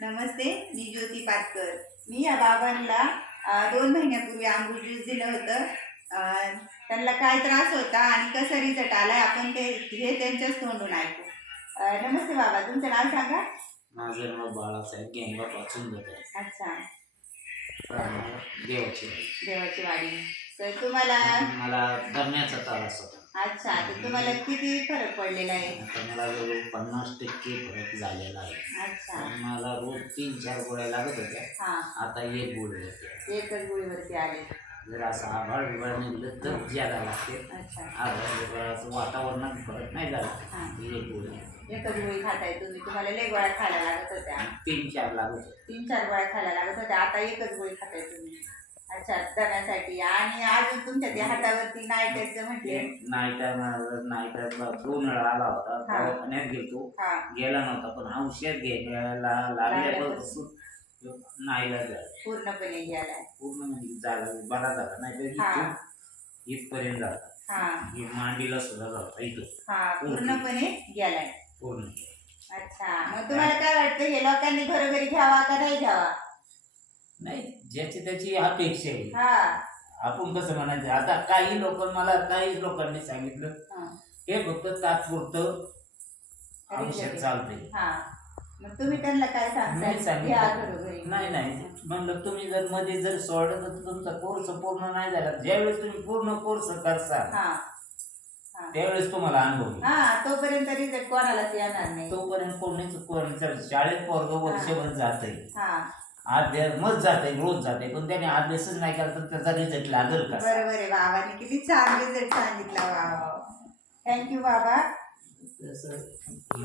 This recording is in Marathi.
नमस्ते मी ज्योती पाटकर मी या बाबांना दोन महिन्यापूर्वी अमृत ज्यूस दिलं होतं. त्यांना काय त्रास होता आणि कसं रिझल्ट आलाय आपण ते हे त्यांच्याच तोंडून ऐकू. नमस्ते बाबा तुमचं नाव सांगा? माझं नाव बाळासाहेब गेंगा आहे. अच्छा. देवाची देवाची वाडी. तर तुम्हाला मला दम्याचा त्रास होता. अच्छा तर तुम्हाला किती फरक पडलेला आहे? आता मला जवळ पन्नास टक्के फरक झालेला आहे. अच्छा. मला रोज तीन चार गोळ्या लागत होत्या. हां. आता एक गोळी होते एकच गोळीवरती आले. जर असं आभाळ बिभाळ निघलं तर ज्यादा लागते. अच्छा. आभाळ बिभाळाचं वातावरणात फरक नाही झाला. हां. ही एक गोळी. एकच गोळी खाताय तुम्ही. तुम्हाला लय गोळ्या खायला लागत होत्या. तीन चार लागत होते तीन चार गोळ्या खायला लागत होत्या. आता एकच गोळी खाताय तुम्ही. अच्छा दम्यासाठी आणि अजून तुमच्या त्या हातावरती नाईटचं म्हटले? तर नाही तर उन्हाळा आला होता हा. दवाखान्यात गेलो हा. गेला नव्हता पण औषध घ्यायला लागल्यापासून नाही झालं पूर्णपणे गेलाय. पूर्ण म्हणजे झालं बरा झाला नाही तर हा. इथून इथपर्यंत झाला. हा. ही मांडीला सुद्धा झाला इथं. हा पूर्णपणे गेलाय. पूर्ण. अच्छा मग तुम्हाला काय वाटतं हे लोकांनी घरोघरी घ्यावा का नाही घ्यावा? नाही ज्याची त्याची अपेक्षा आहे. हा. आपण कसं म्हणायचं आता काही लोक मला काही लोकांनी सांगितलं हा. हे फक्त तात्पुरतं औषध चालतंय. हा. मग तुम्ही त्यांना काय नाही सांगता सांगितलं. नाही नाही. म्हणलं तुम्ही जर मध्ये जर सोडलं तर तुमचा कोर्स पूर्ण नाही झाला. ज्यावेळेस तुम्ही पूर्ण कोर्स करसाल हा. त्यावेळेस तुम्हाला अनुभव येईल. हा तोपर्यंत रिझल्ट कोणालाच येणार नाही. तोपर्यंत कोणीच कोणीच शाळेत पोरग वर्षभर जाते हा. अभ्यास जाते रोज जाते पण त्याने अभ्यासच नाही केला तर त्याचा रिझल्ट लागेल का? बरोबर आहे बाबाने किती छान रिझल्ट सांगितला वा थँक्यू बाबा. तसं